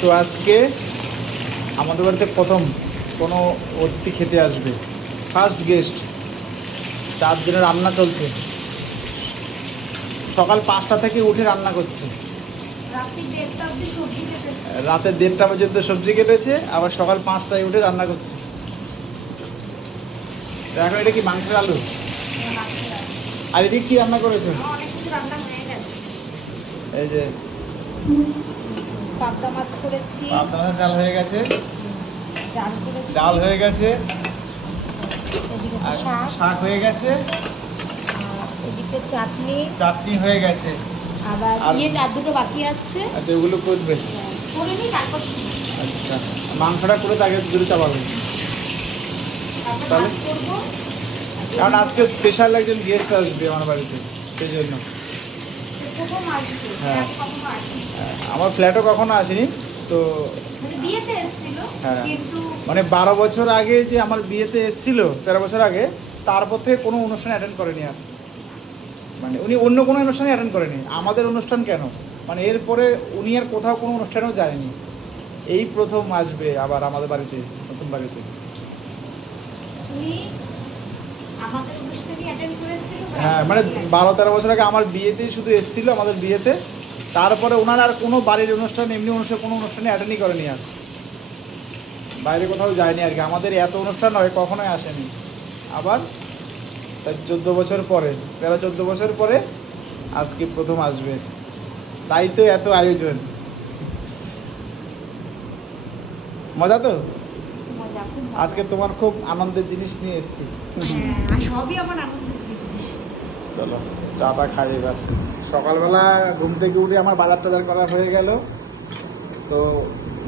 তো আজকে আমাদের বাড়িতে প্রথম কোনো অতিথি খেতে আসবে। ফার্স্ট গেস্ট চার দিনের রান্না চলছে। সকাল পাঁচটা থেকে উঠে রান্না করছে। রাতে দেড়টা পর্যন্ত সবজি কেটেছে আবার সকাল পাঁচটায় উঠে রান্না করছে। এখন এটা কি মাংসের আলু? আর এদিক কি রান্না করেছ? এই যে পাবদা মাছ করেছি। পাবদা চাল হয়ে গেছে। ডাল করেছি। ডাল হয়ে গেছে। শাক। হয়ে গেছে। এদিকে চাটনি। চাটনি হয়ে গেছে। আবার আর- ইয়ে আর দুটো বাকি আছে। আচ্ছা ওগুলো করবে। করে নিই তারপর আচ্ছা। মাংসটা করে তাকে দুটো চাপাবে তাহলে? কারণ আজকে স্পেশাল একজন গেস্ট আসবে আমার বাড়িতে সেই জন্য। হ্যাঁ। হ্যাঁ, আমার ফ্ল্যাটও কখনো আসেনি তো মানে হ্যাঁ। মানে বারো বছর আগে যে আমার বিয়েতে এসেছিল তেরো বছর আগে তারপর থেকে কোনো অনুষ্ঠান অ্যাটেন্ড করেনি আর। মানে উনি অন্য কোনো অনুষ্ঠানে অ্যাটেন্ড করেনি। আমাদের অনুষ্ঠান কেন? মানে এরপরে উনি আর কোথাও কোনো অনুষ্ঠানেও যায়নি। এই প্রথম আসবে আবার আমাদের বাড়িতে নতুন বাড়িতে উনি আমাদের অনুষ্ঠানই অ্যাটেন্ড করেছিল হ্যাঁ মানে বারো তেরো বছর আগে আমার বিয়েতেই শুধু এসেছিল, আমাদের বিয়েতে। তারপরে ওনার আর কোনো বাড়ির অনুষ্ঠান, এমনি অনুষ্ঠান, কোনো অনুষ্ঠানে অ্যাটেন্ডই করেনি আর। বাইরে কোথাও যায়নি আর কি। আমাদের এত অনুষ্ঠান হয়, কখনোই আসেনি। আবার তার চোদ্দ বছর পরে, তেরো চোদ্দ বছর পরে আজকে প্রথম আসবে। তাই তো এত আয়োজন। মজা তো? মজা খুব আজকে তোমার খুব আনন্দের জিনিস নিয়ে এসেছি। হ্যাঁ সবই আমার আনন্দের জিনিস। চলো চাটা খাই এবার। সকালবেলা ঘুম থেকে উঠে আমার বাজার টাজার করা হয়ে গেল। তো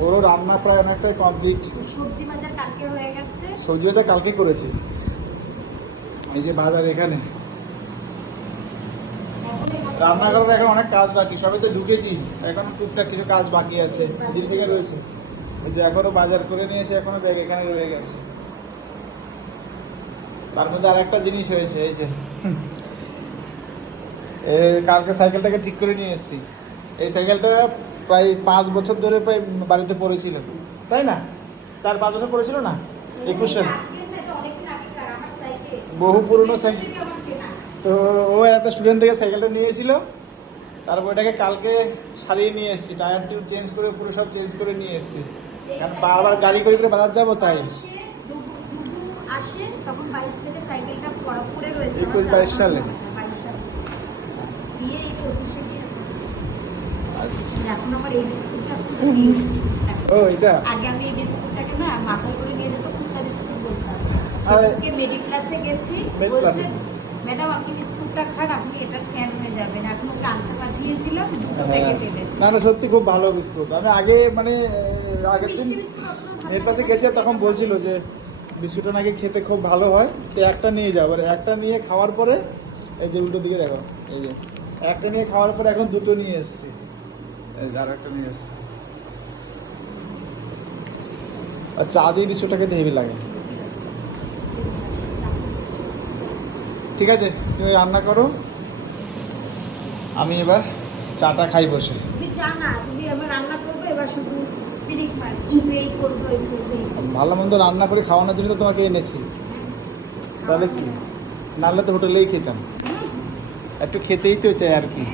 ওরও রান্না প্রায় অনেকটাই কমপ্লিট সবজি বাজার কালকে হয়ে গেছে। সবজি বাজার কালকে করেছি। এই যে বাজার এখানে। রান্না করার এখন অনেক কাজ বাকি সবে তো ঢুকেছি। এখন টুকটাক কিছু কাজ বাকি আছে থেকে রয়েছে। যে এখনও বাজার করে নিয়ে এসে এখনও ব্যাগ এখানে রয়ে গেছে। তার মধ্যে আর একটা জিনিস হয়েছে, এই যে কালকে সাইকেলটাকে ঠিক করে নিয়ে এসেছি। এই সাইকেলটা প্রায় পাঁচ বছর ধরে প্রায় বাড়িতে পড়েছিল। তাই না? চার, পাঁচ বছর পড়েছিল না? একুশ সালে। বহু পুরনো সাইকেল। তো ও একটা স্টুডেন্ট থেকে সাইকেলটা নিয়েছিল। তারপর এটাকে কালকে সারিয়ে নিয়ে এসেছি। টায়ার টিউব চেঞ্জ করে, পুরো সব চেঞ্জ করে নিয়ে এসেছি। বারবার গাড়ি করে করে বাজার যাব তাই। আসে তখন বাইশ থেকে সাইকেলটা পড়া রয়েছে একুশ, বাইশ সালে? দিয়ে এই পঁচিশে আচ্ছা। এখন আমার এই বিস্কুটটা খুব ও এটা আগে আমি এই বিস্কুটটাকে না মাথায় করে নিয়ে যেত কুত্তা বিস্কুট বলতাম। সেদিনকে মেডি ক্লাসে গেছি বলছে ম্যাডাম আপনি বিস্কুটটা খান আপনি এটার ফ্যান হয়ে যাবেন। এখন ওকে আনতে পাঠিয়েছিলাম দুটো। প্যাকেট এনেছি না সত্যি খুব ভালো বিস্কুট। আমি আগে মানে আগের দিন এর লাগে? গেছে, তখন বলছিল যে বিস্কুটটা নাকি খেতে খুব ভালো হয়, তো একটা নিয়ে যাও। আর একটা নিয়ে খাওয়ার পরে, এই যে উল্টো দিকে দেখো, এই যে একটা নিয়ে খাওয়ার পরে এখন দুটো নিয়ে এসেছি। আর একটা নিয়ে এসেছি। আর চা দিয়ে বিস্কুটটা খেতে হেভি লাগে। ঠিক আছে, তুমি রান্না করো। আমি এবার চাটা খাই বসে। না, তুমি এবার রান্না করব এবার শুধু পিরিক মার শুধু এই করব এই করব ভালো মন্দ রান্না করে খাওয়ানোর জন্য তো তোমাকে এনেছি। তাহলে কি? নাহলে তো হোটেলেই খেতাম। একটু খেতেই তো চাই আর কি।